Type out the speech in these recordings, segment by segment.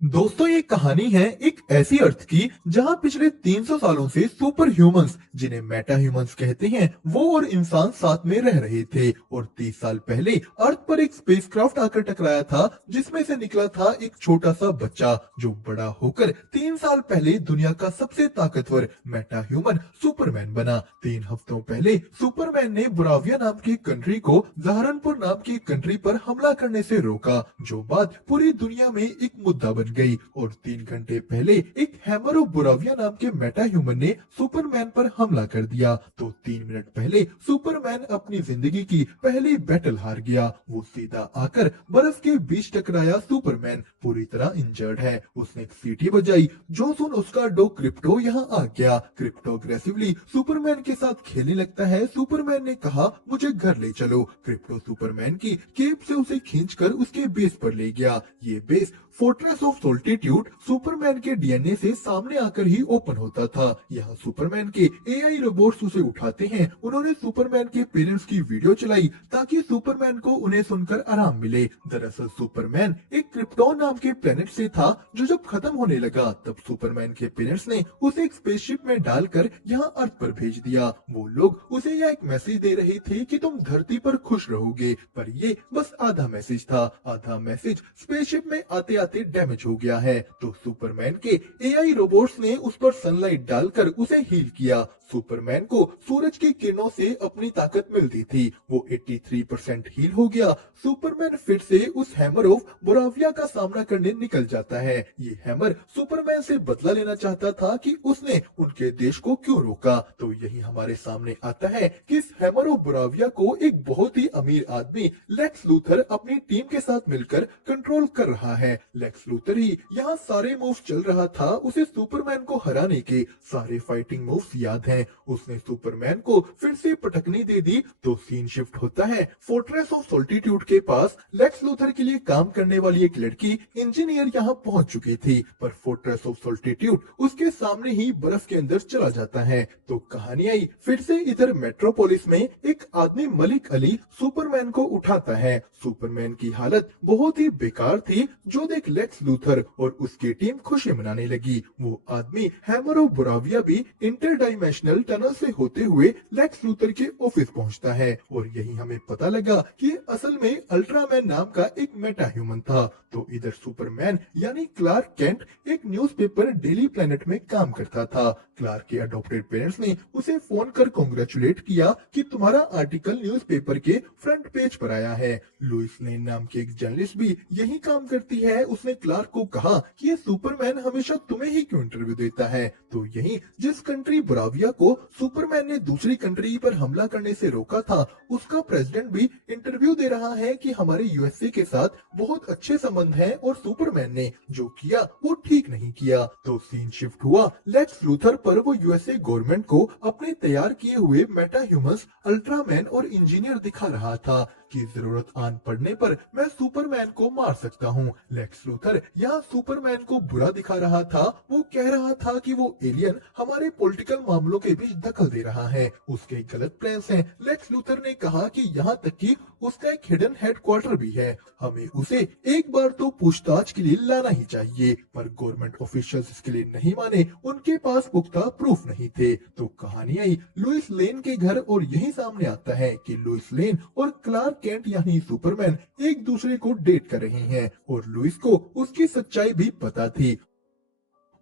दोस्तों ये कहानी है एक ऐसी अर्थ की जहां पिछले 300 सालों से सुपर ह्यूमंस जिन्हें मेटा ह्यूमंस कहते हैं वो और इंसान साथ में रह रहे थे और 30 साल पहले अर्थ पर एक स्पेसक्राफ्ट आकर टकराया था जिसमें से निकला था एक छोटा सा बच्चा जो बड़ा होकर 3 साल पहले दुनिया का सबसे ताकतवर मेटा ह्यूमन सुपरमैन बना। 3 हफ्तों पहले सुपरमैन ने बुराविया नाम की कंट्री को सहारनपुर नाम की कंट्री पर हमला करने से रोका, जो बात पूरी दुनिया में एक मुद्दा बन गई। और 3 घंटे पहले एक हैमर ऑफ बुराविया नाम के मेटा ह्यूमन ने सुपरमैन पर हमला कर दिया। तो 3 मिनट पहले सुपरमैन अपनी जिंदगी की पहली बैटल हार गया। वो सीधा आकर बर्फ के बीच टकराया। सुपरमैन पूरी तरह इंजर्ड है। उसने एक सीटी बजाई, जो सुन उसका डॉग क्रिप्टो यहाँ आ गया। क्रिप्टो अग्रेसिवली सुपरमैन के साथ खेलने लगता है। सुपरमैन ने कहा मुझे घर ले चलो। क्रिप्टो सुपरमैन की केप से उसे खींचकर उसके बेस पर ले गया। ये बेस फोर्ट्रेस ऑफ सोल्टिट्यूड सुपरमैन के डीएनए से सामने आकर ही ओपन होता था। यहाँ सुपरमैन के एआई रोबोट्स उसे उठाते हैं। उन्होंने सुपरमैन के पेरेंट्स की वीडियो चलाई ताकि सुपरमैन को उन्हें सुनकर आराम मिले। दरअसल सुपरमैन एक क्रिप्टॉन नाम के प्लेनेट से था, जो जब खत्म होने लगा तब सुपरमैन के पेरेंट्स ने उसे एक स्पेसशिप में डालकर यहाँ अर्थ पर भेज दिया। वो लोग उसे यह एक मैसेज दे रहे थे कि तुम धरती पर खुश रहोगे, पर ये बस आधा मैसेज था। आधा मैसेज स्पेसशिप में आते आते डैमेज हो गया है। तो सुपरमैन के एआई रोबोट्स ने उस पर सनलाइट डालकर उसे हील किया। सुपरमैन को सूरज की किरणों से अपनी ताकत मिलती थी। वो 83% हील हो गया। सुपरमैन फिर से उस हैमर ऑफ बोराविया का सामना करने निकल जाता है। ये हैमर सुपरमैन से बदला लेना चाहता था कि उसने उनके देश को क्यों रोका। तो यही हमारे सामने आता है कि इस हैमर ऑफ बोराविया को एक बहुत ही अमीर आदमी लेक्स लूथर अपनी टीम के साथ मिलकर कंट्रोल कर रहा है। लेक्स लूथर ही यहाँ सारे मूव्स चल रहा था। उसे सुपरमैन को हराने के सारे फाइटिंग मूव्स याद हैं। उसने सुपरमैन को फिर से पटकनी दे दी। तो सीन शिफ्ट होता है फोर्ट्रेस ऑफ सोल्टिट्यूड के पास। लेक्स लूथर के लिए काम करने वाली एक लड़की इंजीनियर यहाँ पहुंच चुकी थी, पर फोर्ट्रेस ऑफ सोल्टिट्यूड उसके सामने ही बर्फ के अंदर चला जाता है। तो कहानी आई फिर से इधर मेट्रोपोलिस में। एक आदमी मलिक अली सुपरमैन को उठाता है। सुपरमैन की हालत बहुत ही बेकार थी, जो देख लेक्स लूथर और उसकी टीम खुशी मनाने लगी। वो आदमी हैमर ऑफ बोराविया भी इंटरडाइमेंशनल टनल से होते हुए लेक्स लूथर के ऑफिस पहुंचता है। और यही हमें पता लगा कि असल में अल्ट्रामैन नाम का एक मेटा ह्यूमन था। तो इधर सुपरमैन यानी क्लार्क केंट एक न्यूज़पेपर डेली प्लेनेट में काम करता था। क्लार्क के अडॉप्टेड पेरेंट्स ने उसे फोन कर कांग्रेचुलेट किया कि तुम्हारा आर्टिकल न्यूज़पेपर के फ्रंट पेज पर आया है। लुइस लेन नाम की एक जर्नलिस्ट भी यही काम करती है। उसने क्लार्क को कहा कि ये सुपरमैन हमेशा तुम्हें ही क्यों इंटरव्यू देता है। तो यही जिस कंट्री बोराविया को सुपरमैन ने दूसरी कंट्री पर हमला करने से रोका था, उसका प्रेसिडेंट भी इंटरव्यू दे रहा है कि हमारे यूएसए के साथ बहुत अच्छे संबंध हैं और सुपरमैन ने जो किया वो ठीक नहीं किया। तो सीन शिफ्ट हुआ लेक्स लूथर पर। वो यूएसए गवर्नमेंट को अपने तैयार किए हुए मेटा ह्यूमंस अल्ट्रामैन और इंजीनियर दिखा रहा था कि जरूरत आन पड़ने पर मैं सुपरमैन को मार सकता हूँ। लेक्स लूथर यहाँ सुपरमैन को बुरा दिखा रहा था। वो कह रहा था कि वो एलियन हमारे पॉलिटिकल मामलों के बीच दखल दे रहा है, उसके गलत प्लान्स हैं। लेक्स लूथर ने कहा कि यहाँ तक कि उसका एक हिडन हेडक्वार्टर भी है, हमें उसे एक बार तो पूछताछ के लिए लाना ही चाहिए। पर गवर्नमेंट ऑफिशियल्स इसके लिए नहीं माने, उनके पास पुख्ता प्रूफ नहीं थे। तो कहानी आई लुइस लेन के घर और यही सामने आता है कि लुइस लेन और क्लार्क केंट यानी सुपरमैन एक दूसरे को डेट कर रहे हैं और लुइस को उसकी सच्चाई भी पता थी।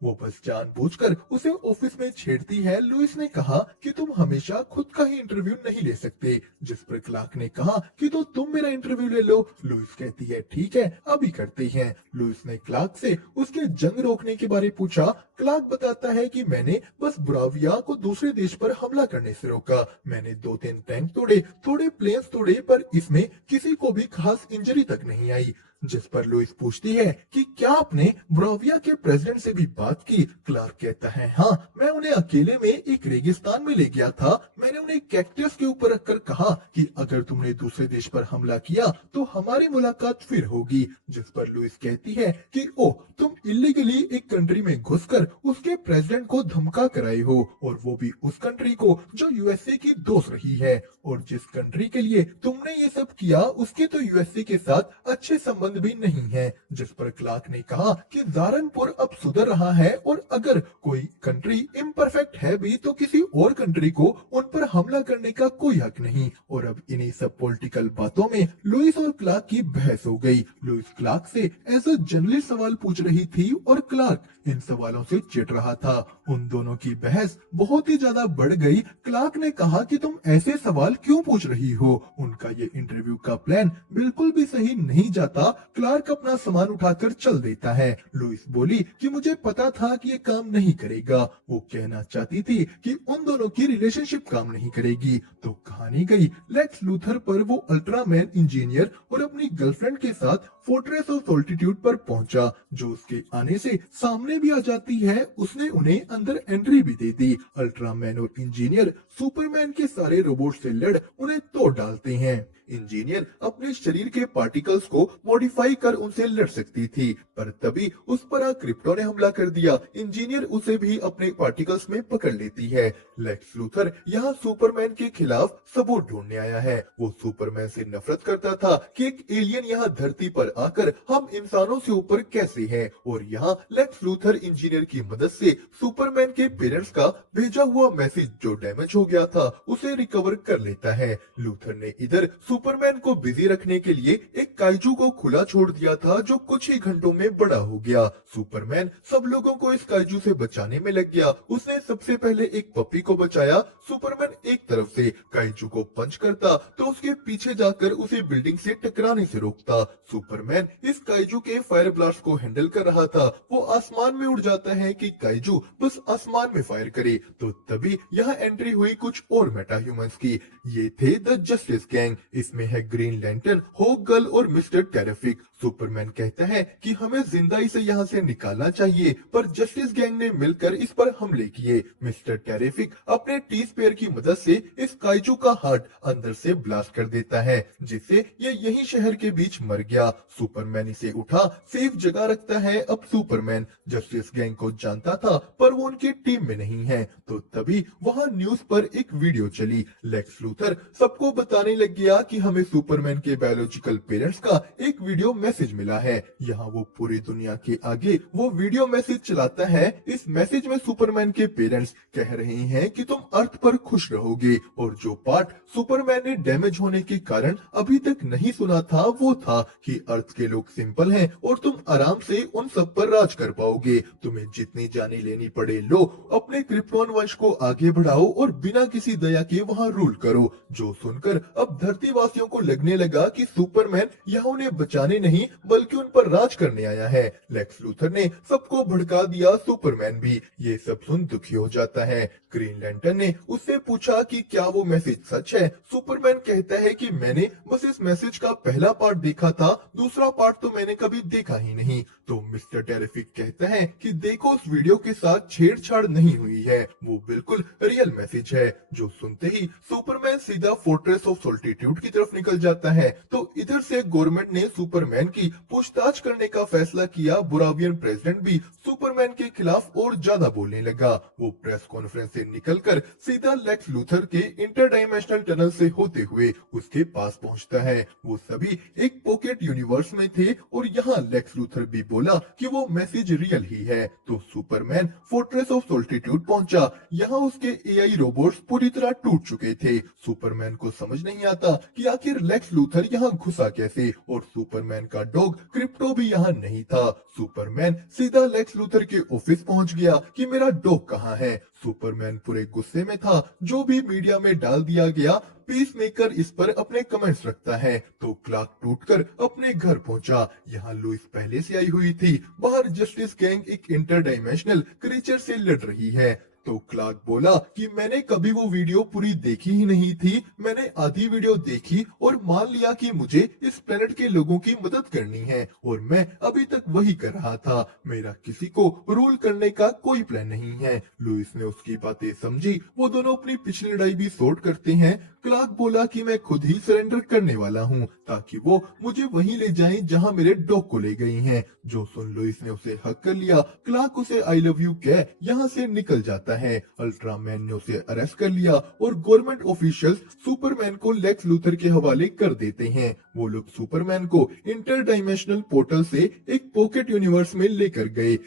वो बस जानबूझकर उसे ऑफिस में छेड़ती है। लुइस ने कहा कि तुम हमेशा खुद का ही इंटरव्यू नहीं ले सकते, जिस पर क्लार्क ने कहा कि तो तुम मेरा इंटरव्यू ले लो। लुइस कहती है ठीक है अभी करते हैं। लुइस ने क्लार्क से उसके जंग रोकने के बारे पूछा। क्लार्क बताता है कि मैंने बस ब्राविया को दूसरे देश पर हमला करने से रोका। मैंने 2-3 टैंक तोड़े, थोड़े प्लेन्स तोड़े, पर इसमें किसी को भी खास इंजरी तक नहीं आई। जिस पर लुइस पूछती है कि क्या आपने ब्राविया के प्रेसिडेंट से भी बात की। क्लार्क कहता है हाँ, मैं उन्हें अकेले में एक रेगिस्तान में ले गया था। मैंने उन्हें कैक्टस के ऊपर रखकर कहा कि अगर तुमने दूसरे देश पर हमला किया तो हमारी मुलाकात फिर होगी। जिस पर लुइस कहती है कि ओह तुम इलीगली एक कंट्री में घुसकर उसके प्रेसिडेंट को धमका कर आए हो, और वो भी उस कंट्री को जो यूएसए की दोस्त रही है। और जिस कंट्री के लिए तुमने ये सब किया उसके तो यूएसए के साथ अच्छे संबंध भी नहीं है। जिस पर क्लार्क ने कहा कि सहारनपुर अब सुधर रहा है, और अगर कोई कंट्री इम्परफेक्ट है भी तो किसी और कंट्री को उन पर हमला करने का कोई हक नहीं। और अब इन्हीं सब पॉलिटिकल बातों में लुइस और क्लार्क की बहस हो गई। लुइस क्लार्क से एज अ जर्नलिस्ट सवाल पूछ रही थी और क्लार्क इन सवालों से चिढ़ रहा था। उन दोनों की बहस बहुत ही ज्यादा बढ़ गई। क्लार्क ने कहा कि तुम ऐसे सवाल क्यों पूछ रही हो। उनका ये इंटरव्यू का प्लान बिल्कुल भी सही नहीं जाता। क्लार्क अपना सामान उठाकर चल देता है। लुइस बोली कि मुझे पता था कि ये काम नहीं करेगा। वो कहना चाहती थी कि उन दोनों की रिलेशनशिप काम नहीं करेगी। तो कहानी गई लेक्स लूथर पर। वो अल्ट्रामैन इंजीनियर और अपनी गर्लफ्रेंड के साथ फोर्ट्रेस ऑफ सॉल्टिट्यूड पर पहुंचा, जो उसके आने से सामने भी आ जाती है। उसने उन्हें अंदर एंट्री भी दे दी। अल्ट्रामैन और इंजीनियर सुपरमैन के सारे रोबोट से लड़ उन्हें तोड़ डालते हैं। इंजीनियर अपने शरीर के पार्टिकल्स को मॉडिफाई कर उनसे लड़ सकती थी, पर तभी उस पर क्रिप्टो ने हमला कर दिया। इंजीनियर उसे भी अपने पार्टिकल्स में पकड़ लेती है। लेक्स लूथर यहाँ सुपरमैन के खिलाफ सबूत ढूंढने आया है। वो सुपरमैन से नफरत करता था कि एक एलियन यहाँ धरती पर आकर हम इंसानों से ऊपर कैसे है। और यहाँ लेक्स लूथर इंजीनियर की मदद से सुपरमैन के पेरेंट्स का भेजा हुआ मैसेज जो डैमेज हो गया था उसे रिकवर कर लेता है। लूथर ने इधर सुपरमैन को बिजी रखने के लिए एक काइजू को खुला छोड़ दिया था, जो कुछ ही घंटों में बड़ा हो गया। सुपरमैन सब लोगों को इस काइजू से बचाने में लग गया। उसने सबसे पहले एक पपी को बचाया। सुपरमैन एक तरफ से काइजू को पंच करता तो उसके पीछे जाकर उसे बिल्डिंग से टकराने से रोकता। सुपरमैन इस काइजू के फायर ब्लास्ट को हैंडल कर रहा था। वो आसमान में उड़ जाता है कि काइजू बस आसमान में फायर करे। तो तभी यहाँ एंट्री हुई कुछ और मेटा ह्यूमंस की। ये थे द जस्टिस गैंग। इसमें है ग्रीन लैंटर्न, होक गर्ल और मिस्टर टेरिफिक। सुपरमैन कहता है कि हमें जिंदा से यहाँ से निकालना चाहिए, पर जस्टिस गैंग ने मिलकर इस पर हमले किए। मिस्टर टेरिफिक अपने टी स्पेयर की मदद से इस काइजू का हार्ट अंदर से ब्लास्ट कर देता है, जिससे ये यही शहर के बीच मर गया। सुपरमैन इसे उठा सेफ जगह रखता है। अब सुपरमैन जस्टिस गैंग को जानता था, पर वो उनकी टीम में नहीं है। तो तभी वहाँ न्यूज पर एक वीडियो चली। लेक्स लूथर सबको बताने लग गया कि हमें सुपरमैन के बायोलॉजिकल पेरेंट्स का एक वीडियो मैसेज मिला है। यहाँ वो पूरी दुनिया के आगे वो वीडियो मैसेज चलाता है। इस मैसेज में सुपरमैन के पेरेंट्स कह रहे हैं कि तुम अर्थ पर खुश रहोगे। और जो पार्ट सुपरमैन ने डैमेज होने के कारण अभी तक नहीं सुना था वो था कि अर्थ के लोग सिंपल हैं और तुम आराम से उन सब पर राज कर पाओगे। तुम्हें जितनी जानी लेनी पड़े लो, अपने क्रिप्टोन वंश को आगे बढ़ाओ और बिना किसी दया के वहाँ रूल करो। जो सुनकर अब धरतीवासियों को लगने लगा कि सुपरमैन यहाँ उन्हें बचाने नहीं बल्कि उन पर राज करने आया है। लेक्स लूथर ने सबको भड़का दिया। सुपरमैन भी ये सब सुन दुखी हो जाता है। ग्रीन लैंटर्न ने उससे पूछा कि क्या वो मैसेज सच है। सुपरमैन कहता है कि मैंने बस इस मैसेज का पहला पार्ट देखा था, दूसरा पार्ट तो मैंने कभी देखा ही नहीं। तो मिस्टर टेरिफिक कहता है कि देखो उस वीडियो के साथ छेड़छाड़ नहीं हुई है, वो बिल्कुल रियल मैसेज है। जो सुनते ही सुपरमैन सीधा फोर्ट्रेस ऑफ सॉल्टिट्यूड की तरफ निकल जाता है। तो इधर से गवर्नमेंट ने सुपरमैन की पूछताछ करने का फैसला किया। बुरावियन प्रेसिडेंट भी सुपरमैन के खिलाफ और ज्यादा बोलने लगा। वो प्रेस कॉन्फ्रेंस से निकलकर सीधा लेक्स लूथर के इंटरडायमेंशनल टनल से होते हुए उसके पास पहुंचता है। वो सभी एक पॉकेट यूनिवर्स में थे और यहाँ लेक्स लूथर भी बोला कि वो मैसेज रियल ही है। तो सुपरमैन फोर्ट्रेस ऑफ सॉल्टिट्यूड पहुंचा। यहाँ उसके एआई रोबोट्स पूरी तरह टूट चुके थे। सुपरमैन को समझ नहीं आता कि आखिर लेक्स लूथर यहाँ घुसा कैसे, और सुपरमैन का डॉग क्रिप्टो भी यहाँ नहीं था। सुपरमैन सीधा लेक्स लूथर के ऑफिस पहुंच गया कि मेरा डॉग कहाँ है। सुपरमैन पूरे गुस्से में था। जो भी मीडिया में डाल दिया गया, पीस मेकर इस पर अपने कमेंट्स रखता है। तो क्लार्क टूटकर अपने घर पहुंचा। यहाँ लुइस पहले से आई हुई थी। बाहर जस्टिस गैंग एक इंटरडायमेंशनल क्रीचर से लड़ रही है। तो क्लार्क बोला कि मैंने कभी वो वीडियो पूरी देखी ही नहीं थी। मैंने आधी वीडियो देखी और मान लिया कि मुझे इस प्लेनेट के लोगों की मदद करनी है, और मैं अभी तक वही कर रहा था। मेरा किसी को रूल करने का कोई प्लान नहीं है। लुइस ने उसकी बातें समझी। वो दोनों अपनी पिछली लड़ाई भी सॉर्ट करते हैं। क्लार्क बोला कि मैं खुद ही सरेंडर करने वाला हूँ ताकि वो मुझे वहीं ले जाएं जहां मेरे डॉग को ले गई हैं। जो सुन लुइस ने उसे हक कर लिया। क्लार्क उसे आई लव यू कह यहाँ से निकल जाता है। अल्ट्रामैन ने उसे अरेस्ट कर लिया और गवर्नमेंट ऑफिशियल्स सुपरमैन को लेक्स लूथर के हवाले कर देते हैं। वो लोग सुपरमैन को इंटर डायमेंशनल पोर्टल से एक पॉकेट यूनिवर्स में लेकर गए।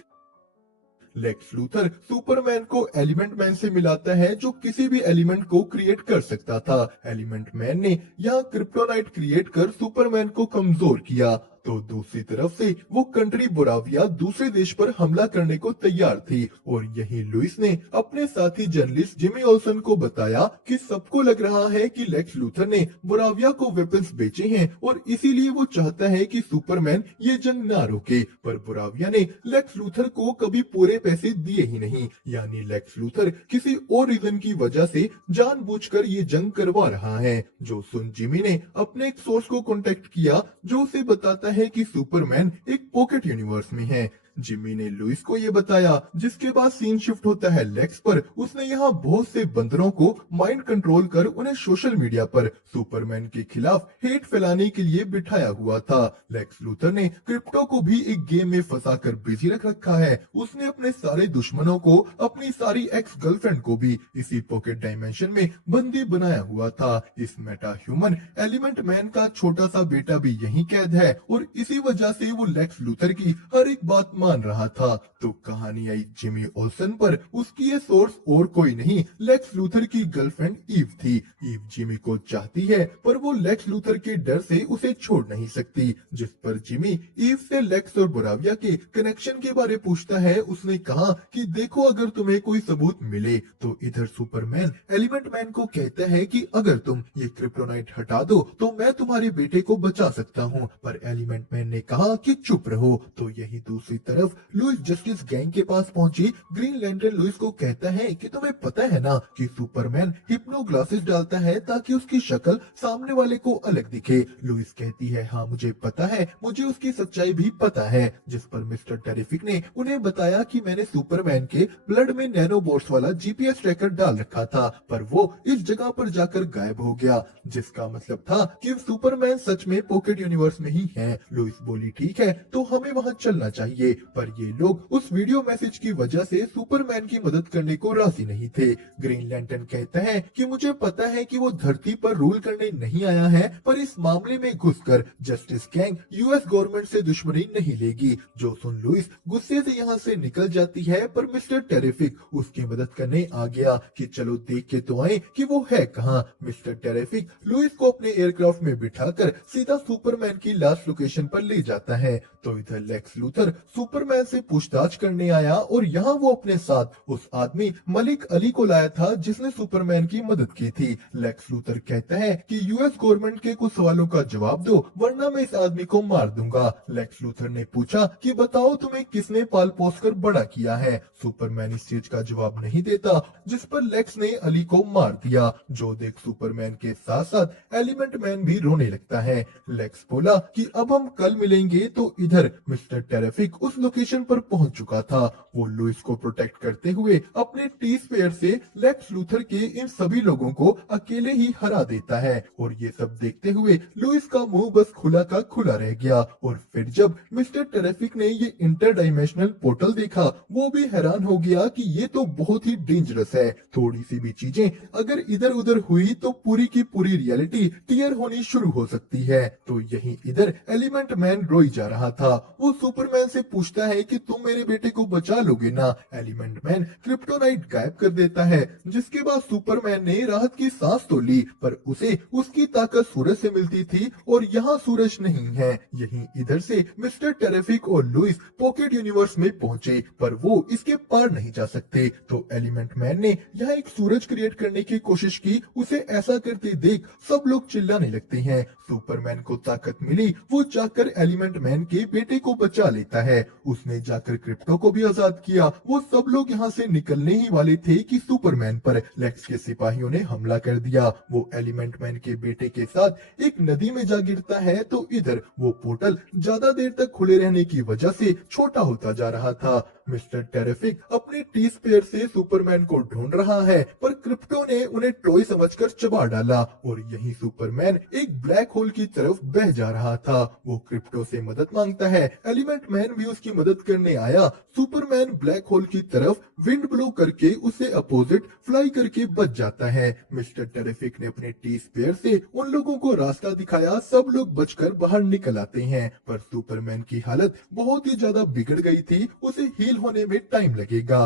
लेक्स लूथर सुपरमैन को एलिमेंट मैन से मिलाता है जो किसी भी एलिमेंट को क्रिएट कर सकता था। एलिमेंट मैन ने यहाँ क्रिप्टोनाइट क्रिएट कर सुपरमैन को कमजोर किया। तो दूसरी तरफ से वो कंट्री बोराविया दूसरे देश पर हमला करने को तैयार थी और यही लुइस ने अपने साथी जर्नलिस्ट जिमी ओल्सन को बताया कि सबको लग रहा है कि लेक्स लूथर ने बोराविया को वेपन्स बेचे हैं और इसीलिए वो चाहता है कि सुपरमैन ये जंग ना रोके। पर बोराविया ने लेक्स लूथर को कभी पूरे पैसे दिए ही नहीं, यानी लेक्स लूथर किसी और रीजन की वजह से जानबूझकर ये जंग करवा रहा है। जो सुन जिमी ने अपने एक सोर्स को कांटेक्ट किया जो उसे बताता है कि सुपरमैन एक पॉकेट यूनिवर्स में है। जिमी ने लुइस को ये बताया, जिसके बाद सीन शिफ्ट होता है लेक्स पर। उसने यहाँ बहुत से बंदरों को माइंड कंट्रोल कर उन्हें सोशल मीडिया पर सुपरमैन के खिलाफ हेट फैलाने के लिए बिठाया हुआ था। लेक्स लूथर ने क्रिप्टो को भी एक गेम में फंसाकर बिजी रख रखा है। उसने अपने सारे दुश्मनों को, अपनी सारी एक्स गर्लफ्रेंड को भी इसी पॉकेट डायमेंशन में बंदी बनाया हुआ था। इस मेटा ह्यूमन एलिमेंट मैन का छोटा सा बेटा भी यही कैद है और इसी वजह से वो लेक्स लूथर की हर एक बात मान रहा था। तो कहानी आई जिमी ओल्सन पर। उसकी ये सोर्स और कोई नहीं, लेक्स लूथर की गर्लफ्रेंड ईव थी। ईव जिमी को चाहती है पर वो लेक्स लूथर के डर से उसे छोड़ नहीं सकती। जिस पर जिमी ईव से लेक्स और बोराविया के कनेक्शन के बारे पूछता है। उसने कहा कि देखो, अगर तुम्हें कोई सबूत मिले तो इधर सुपरमैन एलिमेंट मैन को कहता है कि अगर तुम ये क्रिप्टोनाइट हटा दो तो मैं तुम्हारे बेटे को बचा सकता हूँ। पर एलिमेंट मैन ने कहा कि चुप रहो। तो यही दूसरी तरफ लुइस जस्टिस गैंग के पास पहुंची। ग्रीन लैंटर्न लुइस को कहता है कि तुम्हें पता है ना कि सुपरमैन हिप्नो ग्लासेस डालता है ताकि उसकी शक्ल सामने वाले को अलग दिखे। लुइस कहती है, हाँ मुझे पता है, मुझे उसकी सच्चाई भी पता है। जिस पर मिस्टर टेरिफिक ने उन्हें बताया कि मैंने सुपरमैन के ब्लड में नैनोबोट्स वाला जीपीएस ट्रैकर डाल रखा था, पर वो इस जगह पर जाकर गायब हो गया। जिसका मतलब था कि सुपरमैन सच में पॉकेट यूनिवर्स में ही है। लुइस बोली, ठीक है तो हमें वहां चलना चाहिए। पर ये लोग उस वीडियो मैसेज की वजह से सुपरमैन की मदद करने को राजी नहीं थे। ग्रीन लैंटर्न कहता है कि मुझे पता है कि वो धरती पर रूल करने नहीं आया है, पर इस मामले में घुसकर जस्टिस गैंग यूएस गवर्नमेंट से दुश्मनी नहीं लेगी। जो सुन लुइस गुस्से से यहाँ से निकल जाती है, पर मिस्टर टेरिफिक उसकी मदद करने आ गया कि चलो देख के तो आए कि वो है कहाँ। मिस्टर टेरिफिक लुइस को अपने एयरक्राफ्ट में बिठाकर सीधा सुपरमैन की लास्ट लोकेशन पर ले जाता है। तो इधर लेक्स लूथर सुपरमैन से पूछताछ करने आया और यहाँ वो अपने साथ उस आदमी मलिक अली को लाया था जिसने सुपरमैन की मदद की थी। लेक्स लूथर कहता है कि यूएस गवर्नमेंट के कुछ सवालों का जवाब दो वरना मैं इस आदमी को मार दूंगा। लेक्स लूथर ने पूछा कि बताओ तुम्हें किसने पाल पोस कर बड़ा किया है। सुपरमैन इस चीज का जवाब नहीं देता, जिस पर लेक्स ने अली को मार दिया। जो देख सुपरमैन के साथ साथ एलिमेंट मैन भी रोने लगता है। लेक्स बोला कि अब हम कल मिलेंगे। तो इधर मिस्टर टेरिफिक उस लोकेशन पर पहुंच चुका था। वो लुइस को प्रोटेक्ट करते हुए अपने टी स्पेयर से लेक्स लूथर के इन सभी लोगों को अकेले ही हरा देता है। और ये सब देखते हुए लुइस का मुंह बस खुला का खुला रह गया। और फिर जब मिस्टर टेरिफिक ने ये इंटर डायमेंशनल पोर्टल देखा, वो भी हैरान हो गया कि ये तो बहुत ही डेंजरस है। थोड़ी सी भी चीजें अगर इधर उधर हुई तो पूरी की पूरी रियलिटी टीयर होनी शुरू हो सकती है। तो यही इधर एलिमेंट मैन रोई जा रहा था। वो सुपरमैन से पूछता है कि तुम मेरे बेटे को बचा लोगे ना। एलिमेंट मैन क्रिप्टोनाइट गायब कर देता है, जिसके बाद सुपरमैन ने राहत की सांस तो ली, पर उसे उसकी ताकत सूरज से मिलती थी और यहाँ सूरज नहीं है। यही इधर से मिस्टर टेरिफिक और लुइस पॉकेट यूनिवर्स में पहुंचे, पर वो इसके पार नहीं जा सकते। तो एलिमेंट मैन ने यहाँ एक सूरज क्रिएट करने की कोशिश की। उसे ऐसा करते देख सब लोग चिल्लाने लगते हैं। सुपरमैन को ताकत मिली, वो जाकर एलिमेंट मैन के बेटे को बचा लेता है। उसने जाकर क्रिप्टो को भी आजाद किया। वो सब लोग यहाँ से निकलने ही वाले थे कि सुपरमैन पर लेक्स के सिपाहियों ने हमला कर दिया। वो एलिमेंट मैन के बेटे के साथ एक नदी में जा गिरता है तो इधर वो पोर्टल ज्यादा देर तक खुले रहने की वजह से छोटा होता जा रहा था। मिस्टर टेरिफिक अपने टी स्पेयर से सुपरमैन को ढूंढ रहा है, पर क्रिप्टो ने उन्हें टॉय समझकर चबा डाला और यही सुपरमैन एक ब्लैक होल की तरफ बह जा रहा था। वो क्रिप्टो से मदद मांगता है, एलिमेंट मैन भी उसकी मदद करने आया। सुपरमैन ब्लैक होल की तरफ विंड ब्लो करके उसे अपोजिट फ्लाई करके बच जाता है। मिस्टर टेरिफिक ने अपने टी स्पेयर से उन लोगों को रास्ता दिखाया, सब लोग बचकर बाहर निकल आते हैं, पर सुपरमैन की हालत बहुत ही ज्यादा बिगड़ गई थी, उसे हील होने में टाइम लगेगा।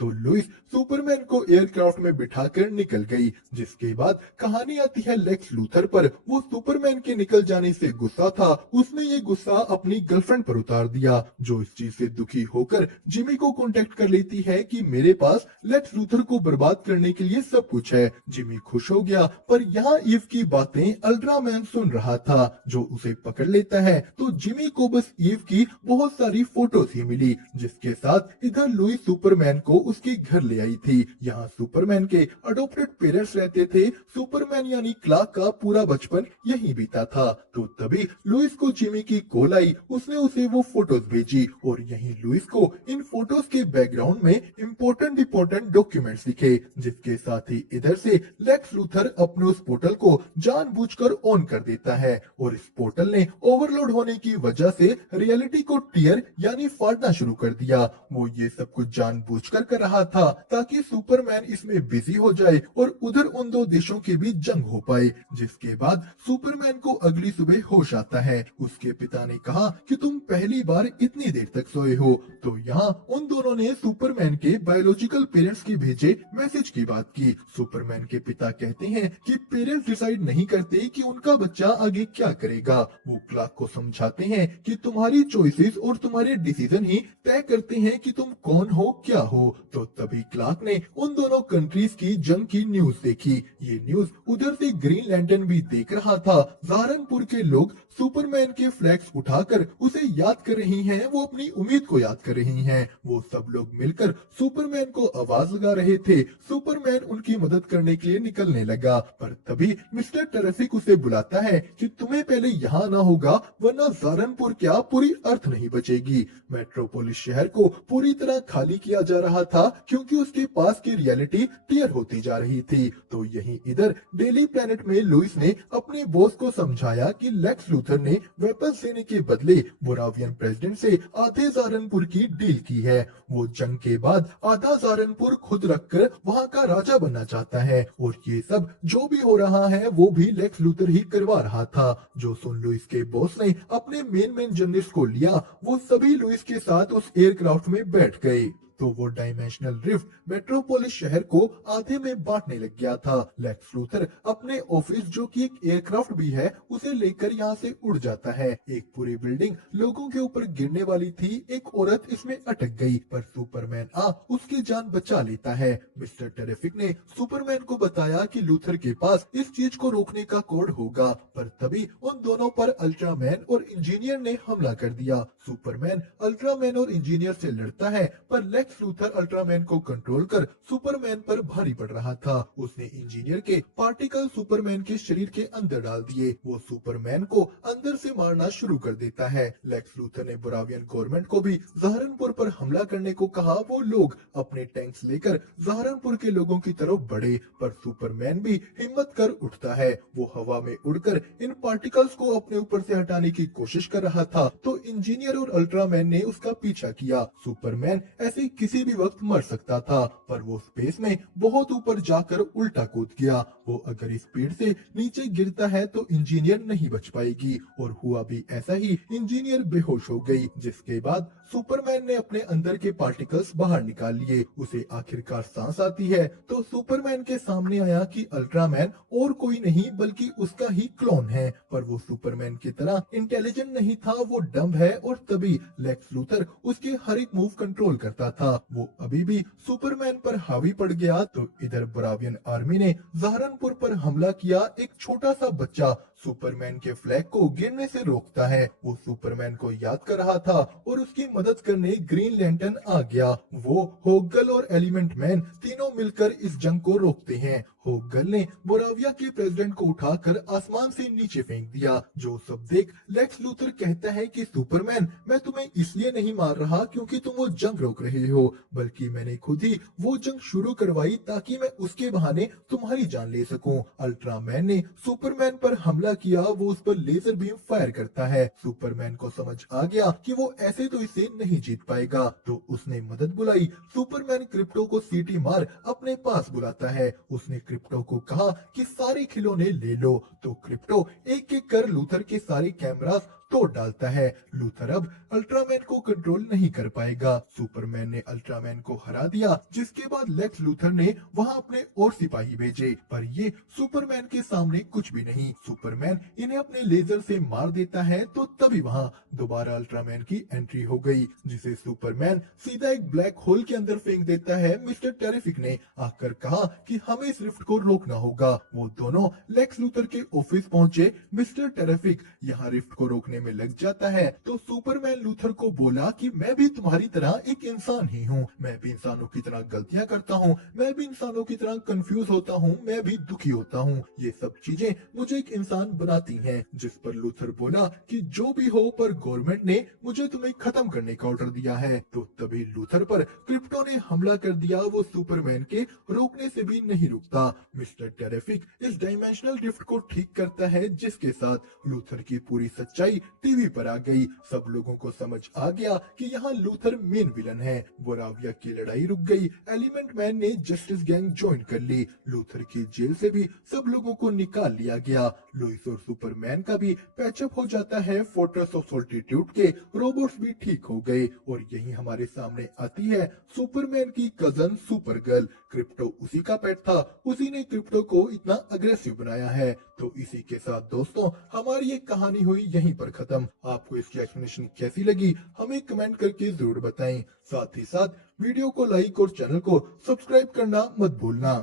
तो लुइस सुपरमैन को एयरक्राफ्ट में बिठाकर निकल गई। जिसके बाद कहानी आती है लेक्स लूथर पर। वो सुपरमैन के निकल जाने से गुस्सा था, उसने ये गुस्सा अपनी गर्लफ्रेंड पर उतार दिया, जो इस चीज से दुखी होकर जिमी को कांटेक्ट कर लेती है कि मेरे पास लेक्स लूथर को बर्बाद करने के लिए सब कुछ है। जिमी खुश हो गया, पर यहाँ ईव की बातें अल्ट्रामैन सुन रहा था, जो उसे पकड़ लेता है। तो जिमी को बस ईव की बहुत सारी फोटोज ही मिली, जिसके साथ इधर लुइस सुपरमैन को उसके घर ले आई थी। यहाँ सुपरमैन के अडॉप्टेड पेरेंट्स रहते थे। सुपरमैन यानी क्लार्क का पूरा बचपन यहीं बीता था। तो तभी लुइस को जिमी की कॉल आई, उसने उसे वो फोटोज भेजी और यहीं लुइस को इन फोटोज के बैकग्राउंड में इम्पोर्टेंट डॉक्यूमेंट्स दिखे, जिसके साथ ही इधर से लेक्स लूथर अपने उस पोर्टल को जानबूझकर ऑन कर देता है और इस पोर्टल ने ओवरलोड होने की वजह से रियलिटी को टीयर यानी फाड़ना शुरू कर दिया। वो ये सब कुछ जानबूझकर कर रहा था ताकि सुपरमैन इसमें बिजी हो जाए और उधर उन दो देशों के बीच जंग हो पाए। जिसके बाद सुपरमैन को अगली सुबह होश आता है। उसके पिता ने कहा कि तुम पहली बार इतनी देर तक सोए हो। तो यहाँ उन दोनों ने सुपरमैन के बायोलॉजिकल पेरेंट्स के भेजे मैसेज की बात की। सुपरमैन के पिता कहते हैं कि पेरेंट्स डिसाइड नहीं करते कि उनका बच्चा आगे क्या करेगा। वो क्लार्क को समझाते हैं कि तुम्हारी चॉइसेस और तुम्हारे डिसीजन ही तय करते हैं कि तुम कौन हो क्या हो। तो तभी क्लार्क ने उन दोनों कंट्रीज की जंग की न्यूज देखी। ये न्यूज उधर से ग्रीन लैंटर्न भी देख रहा था। सहारनपुर के लोग सुपरमैन के फ्लैग्स उठाकर उसे याद कर रही हैं, वो अपनी उम्मीद को याद कर रही हैं। वो सब लोग मिलकर सुपरमैन को आवाज लगा रहे थे। सुपरमैन उनकी मदद करने के लिए निकलने लगा, पर तभी मिस्टर टेरिफिक उसे बुलाता है कि तुम्हें पहले यहाँ आना होगा, वरना सहारनपुर क्या पूरी अर्थ नहीं बचेगी। मेट्रोपोलिस शहर को पूरी तरह खाली किया जा रहा था क्योंकि उसके पास की रियलिटी क्लियर होती जा रही थी। तो यहीं इधर डेली प्लेनेट में लुइस ने अपने बॉस को समझाया कि लेक्स लूथर ने वेपन्स लेने के बदले मोरावियन प्रेसिडेंट से आधे सहारनपुर की डील की है। वो जंग के बाद आधा सहारनपुर खुद रखकर वहाँ का राजा बनना चाहता है और ये सब जो भी हो रहा है वो भी लेक्स लूथर ही करवा रहा था। जो सुन लुइस के बॉस ने अपने मेन जर्नलिस्ट को लिया, वो सभी लुइस के साथ उस एयरक्राफ्ट में बैठ गए। तो वो डायमेंशनल रिफ्ट मेट्रोपोलिस शहर को आधे में बांटने लग गया था। लेक्स लूथर अपने ऑफिस, जो कि एक एयरक्राफ्ट भी है, उसे लेकर यहाँ से उड़ जाता है। एक पूरी बिल्डिंग लोगों के ऊपर गिरने वाली थी, एक औरत इसमें अटक गई, पर सुपरमैन उसकी जान बचा लेता है। मिस्टर टेरिफिक ने सुपरमैन को बताया कि लूथर के पास इस चीज को रोकने का कोड होगा, पर तभी उन दोनों पर अल्ट्रामैन और इंजीनियर ने हमला कर दिया। सुपरमैन अल्ट्रामैन और इंजीनियर से लड़ता है, पर लेक्स लूथर अल्ट्रामैन को कंट्रोल कर सुपरमैन पर भारी पड़ रहा था। उसने इंजीनियर के पार्टिकल सुपरमैन के शरीर के अंदर डाल दिए। वो सुपरमैन को अंदर से मारना शुरू कर देता है। लेक्स लूथर ने बुरावियन गवर्नमेंट को भी सहारनपुर पर हमला करने को कहा। वो लोग अपने टैंक्स लेकर सहारनपुर के लोगों की तरफ बढ़े, पर सुपरमैन भी हिम्मत कर उठता है। वो हवा में उड़कर इन पार्टिकल्स को अपने ऊपर से हटाने की कोशिश कर रहा था, तो इंजीनियर और अल्ट्रामैन ने उसका पीछा किया। सुपरमैन ऐसे किसी भी वक्त मर सकता था, पर वो स्पेस में बहुत ऊपर जाकर उल्टा कूद गया। वो अगर स्पीड से नीचे गिरता है तो इंजीनियर नहीं बच पाएगी, और हुआ भी ऐसा ही। इंजीनियर बेहोश हो गई, जिसके बाद सुपरमैन ने अपने अंदर के पार्टिकल्स बाहर निकाल लिए। उसे आखिरकार सांस आती है, तो सुपरमैन के सामने आया कि अल्ट्रामैन और कोई नहीं बल्कि उसका ही क्लोन है। पर वो सुपरमैन की तरह इंटेलिजेंट नहीं था, वो डम्ब है। और तभी लेक्स लूथर उसके हर एक मूव कंट्रोल करता था। वो अभी भी सुपरमैन पर हावी पड़ गया। तो इधर ब्रावियन आर्मी ने सहारनपुर पर हमला किया। एक छोटा सा बच्चा सुपरमैन के फ्लैग को गिरने से रोकता है। वो सुपरमैन को याद कर रहा था और उसकी मदद करने ग्रीन लैंटर्न आ गया। वो होगल और एलिमेंट मैन तीनों मिलकर इस जंग को रोकते हैं। होगल ने बोराविया के प्रेसिडेंट को उठाकर आसमान से नीचे फेंक दिया। जो सब देख लेक्स लूथर कहता है कि सुपरमैन, मैं तुम्हें इसलिए नहीं मार रहा क्योंकि तुम वो जंग रोक रहे हो, बल्कि मैंने खुद ही वो जंग शुरू करवाई ताकि मैं उसके बहाने तुम्हारी जान ले सकूं। अल्ट्रामैन ने सुपरमैन पर हमला किया। वो उस पर लेजर बीम फायर करता है। सुपरमैन को समझ आ गया कि वो ऐसे तो इसे नहीं जीत पाएगा, तो उसने मदद बुलाई। सुपरमैन क्रिप्टो को सीटी मार अपने पास बुलाता है। उसने क्रिप्टो को कहा कि सारे खिलौने ले लो, तो क्रिप्टो एक एक कर लूथर के सारे कैमरास तोड़ डालता है। लूथर अब अल्ट्रामैन को कंट्रोल नहीं कर पाएगा। सुपरमैन ने अल्ट्रामैन को हरा दिया, जिसके बाद लेक्स लूथर ने वहां अपने और सिपाही भेजे, पर ये सुपरमैन के सामने कुछ भी नहीं। सुपरमैन इन्हें अपने लेजर से मार देता है, तो तभी वहां दोबारा अल्ट्रामैन की एंट्री हो गई, जिसे सुपरमैन सीधा एक ब्लैक होल के अंदर फेंक देता है। मिस्टर टेरिफिक ने आकर कहा कि हमें इस रिफ्ट को रोकना होगा। वो दोनों लेक्स लूथर के ऑफिस पहुंचे। मिस्टर टेरिफिक यहाँ रिफ्ट को रोकने में लग जाता है, तो सुपरमैन लूथर को बोला कि मैं भी तुम्हारी तरह एक इंसान ही हूँ, मैं भी इंसानों की तरह गलतियां करता हूँ, मैं भी इंसानों की तरह कंफ्यूज होता हूँ, मैं भी दुखी होता हूँ, ये सब चीजें मुझे एक इंसान बनाती हैं। जिस पर लूथर बोला कि जो भी हो, पर गवर्नमेंट ने मुझे तुम्हें खत्म करने का ऑर्डर दिया है। तो तभी लूथर पर क्रिप्टो ने हमला कर दिया। वो सुपरमैन के रोकने से भी नहीं रुकता। मिस्टर टेरिफिक इस डायमेंशनल रिफ्ट को ठीक करता है, जिसके साथ लूथर की पूरी सच्चाई टीवी पर आ गई। सब लोगों को समझ आ गया कि यहाँ लूथर मेन विलन है। बोराविया की लड़ाई रुक गई। एलिमेंट मैन ने जस्टिस गैंग ज्वाइन कर ली। लूथर की जेल से भी सब लोगों को निकाल लिया गया। लुइस और सुपरमैन का भी पैचअप हो जाता है। फोर्ट्रेस ऑफ सॉल्टिट्यूड के रोबोट्स भी ठीक हो गए, और यही हमारे सामने आती है सुपरमैन की कजन सुपर गर्ल। क्रिप्टो उसी का पेट था, उसी ने क्रिप्टो को इतना अग्रेसिव बनाया है। तो इसी के साथ दोस्तों, हमारी ये कहानी हुई यहीं पर खत्म। आपको इसकी एक्सप्लेनेशन कैसी लगी हमें कमेंट करके जरूर बताएं। साथ ही साथ वीडियो को लाइक और चैनल को सब्सक्राइब करना मत भूलना।